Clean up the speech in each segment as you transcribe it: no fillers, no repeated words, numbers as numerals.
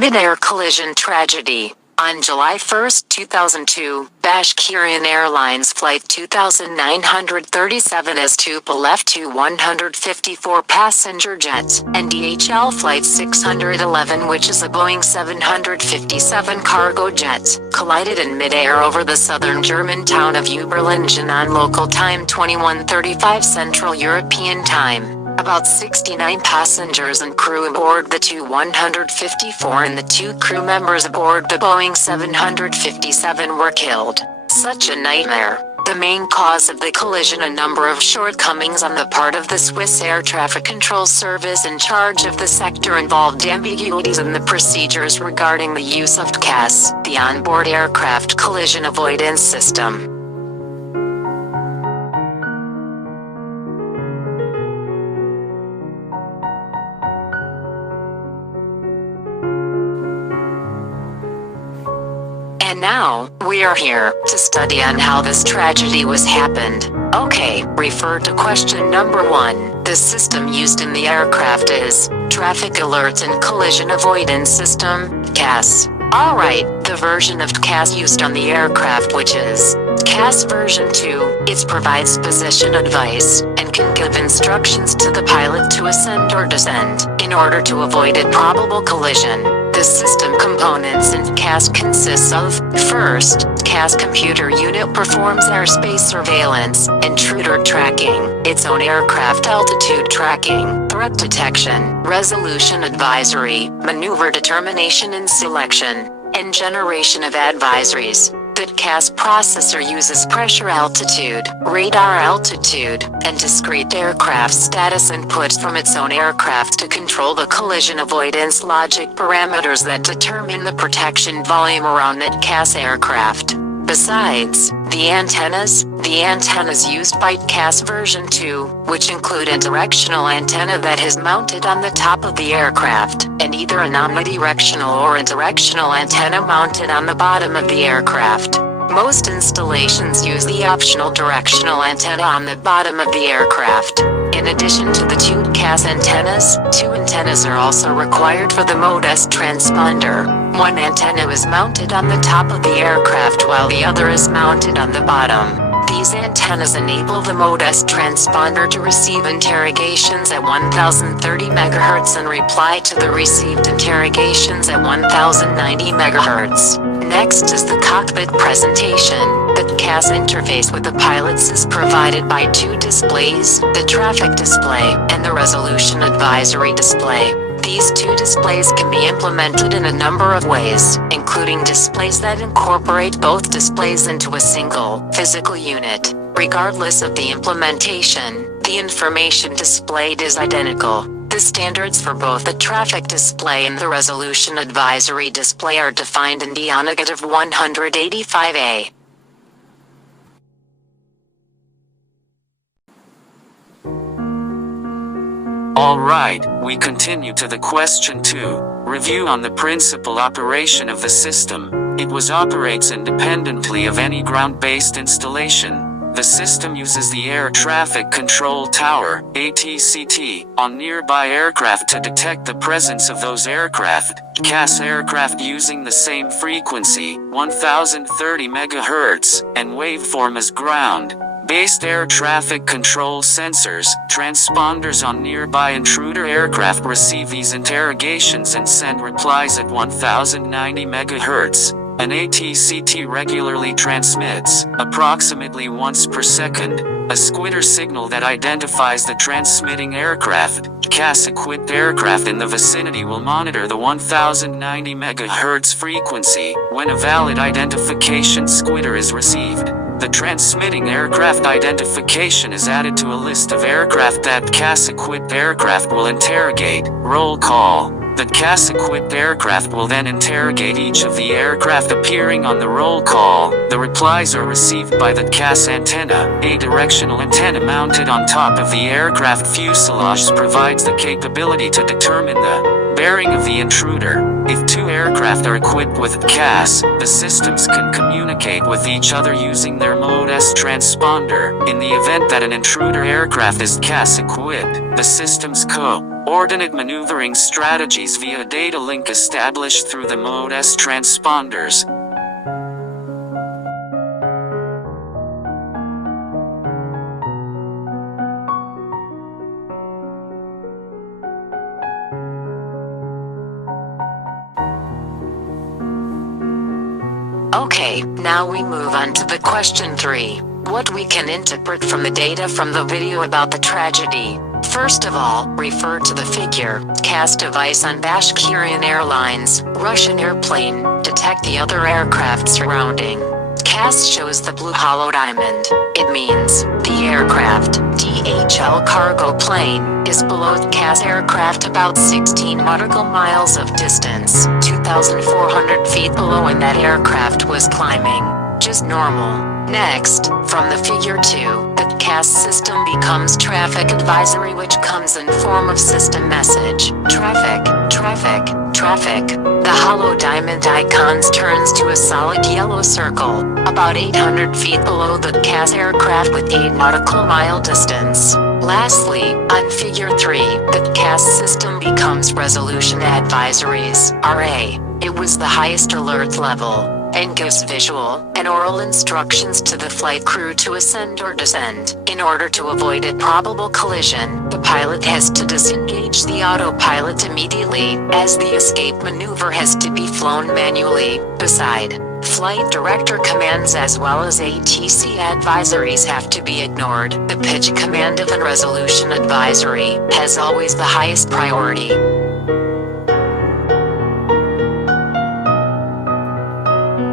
Mid-air collision tragedy. On July 1, 2002, Bashkirian Airlines Flight 2937 as Tupolev Tu-154 passenger jet, and DHL Flight 611, which is a Boeing 757 cargo jet, collided in mid-air over the southern German town of Überlingen on local time 21:35 Central European Time. About 69 passengers and crew aboard the Tu-154 and the 2 crew members aboard the Boeing 757 were killed. Such a nightmare. The main cause of the collision, a number of shortcomings on the part of the Swiss Air Traffic Control Service in charge of the sector, involved ambiguities in the procedures regarding the use of Tcas, the onboard aircraft collision avoidance system. And now, we are here to study on how this tragedy was happened. Okay, refer to question number 1. The system used in the aircraft is Traffic Alert and Collision Avoidance System, Tcas. Alright, the version of Tcas used on the aircraft, which is Tcas version 2, it provides position advice, and can give instructions to the pilot to ascend or descend, in order to avoid a probable collision. The system components in Tcas consists of, first, Tcas computer unit performs airspace surveillance, intruder tracking, its own aircraft altitude tracking, threat detection, resolution advisory, maneuver determination and selection, and generation of advisories. The Tcas processor uses pressure altitude, radar altitude, and discrete aircraft status inputs from its own aircraft to control the collision avoidance logic parameters that determine the protection volume around the Tcas aircraft. Besides, the antennas used by Tcas version 2, which include a directional antenna that is mounted on the top of the aircraft, and either an omnidirectional or a directional antenna mounted on the bottom of the aircraft. Most installations use the optional directional antenna on the bottom of the aircraft. In addition to the 2 Tcas antennas, 2 antennas are also required for the Mode S transponder. One antenna is mounted on the top of the aircraft while the other is mounted on the bottom. These antennas enable the Mode S transponder to receive interrogations at 1030 MHz and reply to the received interrogations at 1090 MHz. Next is the cockpit presentation. The Tcas interface with the pilots is provided by 2 displays, the traffic display, and the resolution advisory display. These 2 displays can be implemented in a number of ways, including displays that incorporate both displays into a single, physical unit. Regardless of the implementation, the information displayed is identical. The standards for both the traffic display and the resolution advisory display are defined in DIN 185A. Alright, we continue to the question 2. Review on the principal operation of the system. It operates independently of any ground-based installation. The system uses the Air Traffic Control Tower, ATCT, on nearby aircraft to detect the presence of those aircraft. Tcas aircraft using the same frequency, 1030 MHz, and waveform as ground-based air traffic control sensors, transponders on nearby intruder aircraft receive these interrogations and send replies at 1090 MHz. An ATCT regularly transmits, approximately once per second, a squitter signal that identifies the transmitting aircraft. Tcas-equipped aircraft in the vicinity will monitor the 1090 MHz frequency when a valid identification squitter is received. The transmitting aircraft identification is added to a list of aircraft that Tcas-equipped aircraft will interrogate. Roll call. The Tcas-equipped aircraft will then interrogate each of the aircraft appearing on the roll call. The replies are received by the Tcas antenna. A directional antenna mounted on top of the aircraft fuselage provides the capability to determine the bearing of the intruder. If two aircraft are equipped with Tcas, the systems can communicate with each other using their Mode-S transponder. In the event that an intruder aircraft is Tcas equipped, the systems coordinate maneuvering strategies via a data link established through the Mode-S transponders. Okay, now we move on to the question 3. What we can interpret from the data from the video about the tragedy. First of all, refer to the figure, Tcas device on Bashkirian Airlines, Russian airplane, detect the other aircraft surrounding. Tcas shows the blue hollow diamond. It means, the aircraft, DHL cargo plane, is below the Tcas aircraft about 16 nautical miles of distance, 2,400 feet below, and that aircraft was climbing. Just normal. Next, from the figure 2, the Tcas system becomes traffic advisory, which comes in form of system message. Traffic, traffic, traffic. The hollow diamond icons turns to a solid yellow circle, about 800 feet below the Tcas aircraft with 8 nautical mile distance. Lastly, on figure 3, the Tcas system becomes resolution advisories, RA. It was the highest alert level, and gives visual and oral instructions to the flight crew to ascend or descend. In order to avoid a probable collision, the pilot has to disengage the autopilot immediately, as the escape maneuver has to be flown manually. Beside, flight director commands as well as ATC advisories have to be ignored. The pitch command of an resolution advisory has always the highest priority.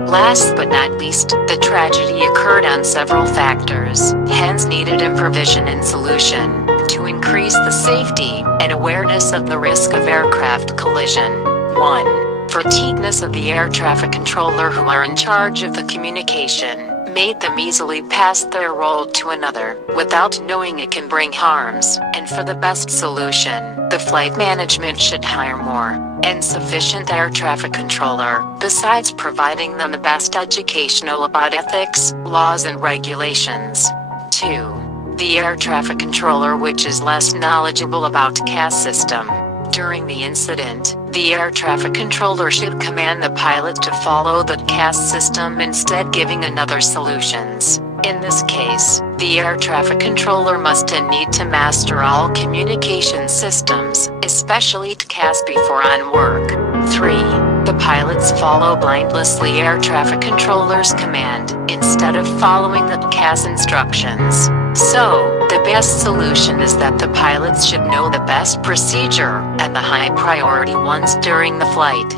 Last but not least, the tragedy occurred on several factors, hence needed improvisation and solution, to increase the safety and awareness of the risk of aircraft collision. 1. Fatigueness of the air traffic controller who are in charge of the communication, made them easily pass their role to another, without knowing it can bring harms, and for the best solution, the flight management should hire more and sufficient air traffic controller, besides providing them the best educational about ethics, laws and regulations. 2. The air traffic controller which is less knowledgeable about Tcas system. During the incident, the air traffic controller should command the pilot to follow the Tcas system instead giving another solutions. In this case, the air traffic controller must and need to master all communication systems, especially Tcas before on work. 3. The pilots follow blindlessly air traffic controller's command, instead of following the Tcas instructions. So, the best solution is that the pilots should know the best procedure, and the high priority ones during the flight.